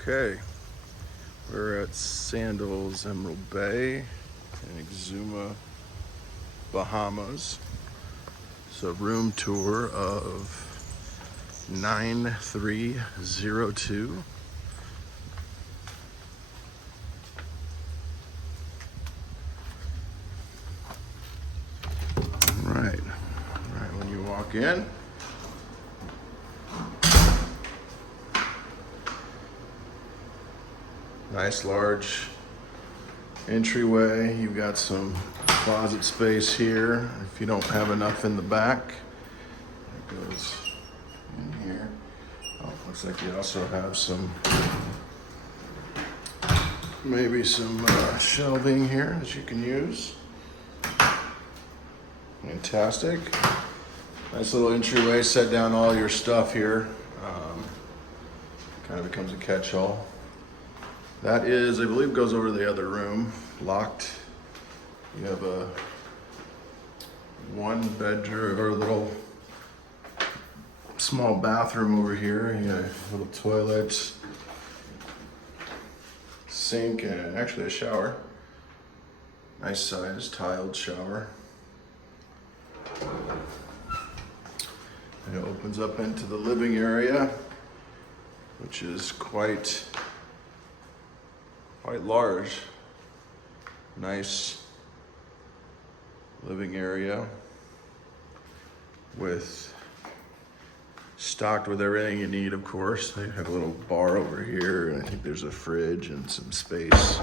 Okay, we're at Sandals Emerald Bay in Exuma, Bahamas. It's a room tour of 9302. Right, when you walk in, nice large entryway. You've got some closet space here if you don't have enough in the back. It goes in here. Oh, looks like you also have maybe some shelving here that you can use. Fantastic. Nice little entryway. Set down all your stuff here. Kind of becomes a catch-all. That is, I believe, goes over to the other room, locked. You have a one bedroom or a little small bathroom over here. You got a little toilet, sink, and actually a shower. Nice sized tiled shower. And it opens up into the living area, which is quite large. Nice living area stocked with everything you need, of course. They have a little bar over here, and I think there's a fridge and some space.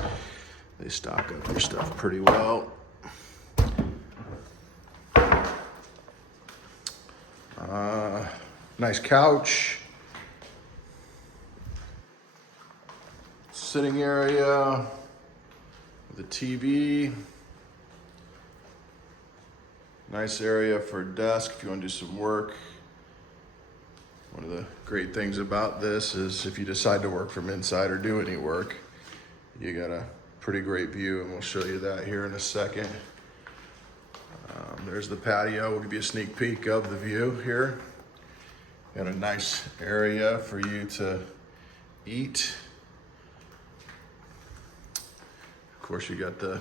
They stock up their stuff pretty well. Nice couch. Sitting area with a TV. Nice area for a desk if you want to do some work. One of the great things about this is if you decide to work from inside or do any work, you got a pretty great view, and we'll show you that here in a second. There's the patio. We'll give you a sneak peek of the view here. Got a nice area for you to eat. Of course, you got the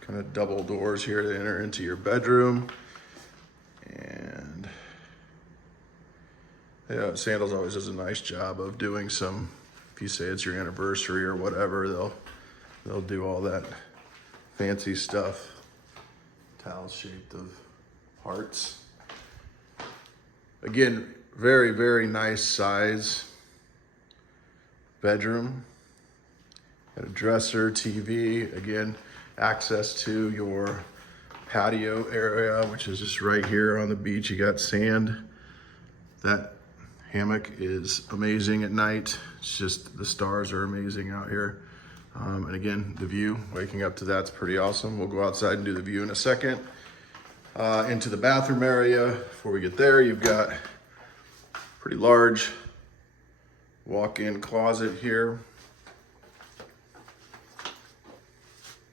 kind of double doors here to enter into your bedroom. And yeah, Sandals always does a nice job of doing some, if you say it's your anniversary or whatever, they'll do all that fancy stuff. Towels shaped of hearts. Again, very, very nice size bedroom. Got a dresser, TV, again, access to your patio area, which is just right here on the beach. You got sand. That hammock is amazing at night. It's just, the stars are amazing out here. And again, the view, waking up to that's pretty awesome. We'll go outside and do the view in a second. Into the bathroom area. Before we get there, you've got pretty large walk-in closet here.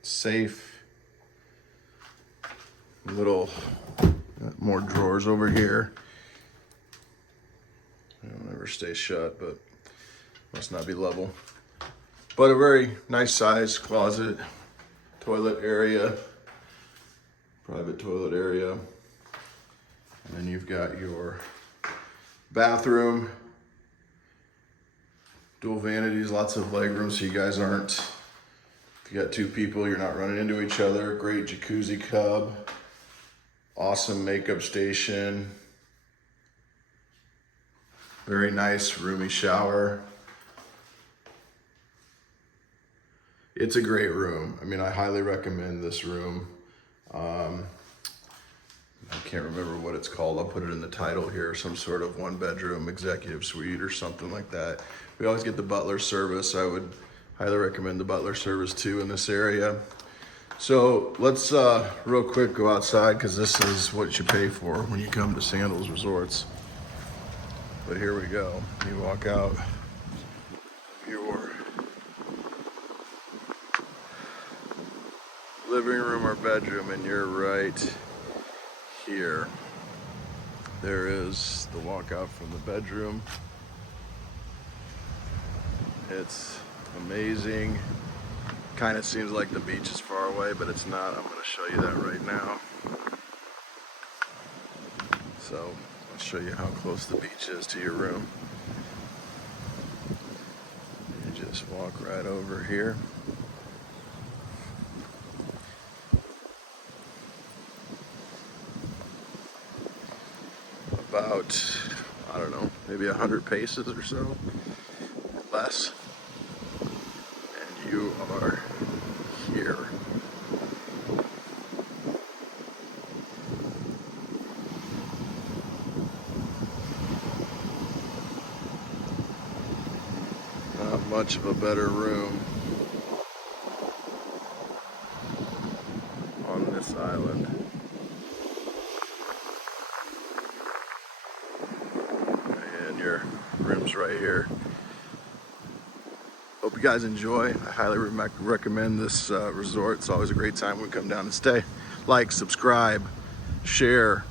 Safe. Little more drawers over here. They don't ever stay shut, but must not be level. But a very nice size closet, toilet area, private toilet area. And then you've got your bathroom, dual vanities, lots of legroom so you guys aren't, if you got two people, you're not running into each other. Great jacuzzi tub, awesome makeup station, very nice roomy shower. It's a great room. I mean, I highly recommend this room. I can't remember what it's called. I'll put it in the title here. Some sort of one bedroom executive suite or something like that. We always get the butler service. I would highly recommend the butler service too in this area. So let's real quick go outside, because this is what you pay for when you come to Sandals Resorts. But here we go. You walk out your living room or bedroom, and you're right here. There is the walkout from the bedroom. It's amazing. Kind of seems like the beach is far away, but it's not. I'm going to show you that right now. So I'll show you how close the beach is to your room. You just walk right over here. About, I don't know, maybe 100 paces or so, less, and you are here. Not much of a better room on this island. And your room's right here. Hope you guys enjoy. I highly recommend this resort. It's always a great time when we come down and stay. Like, subscribe, share,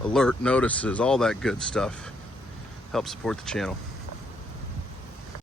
alert notices, all that good stuff. Help support the channel.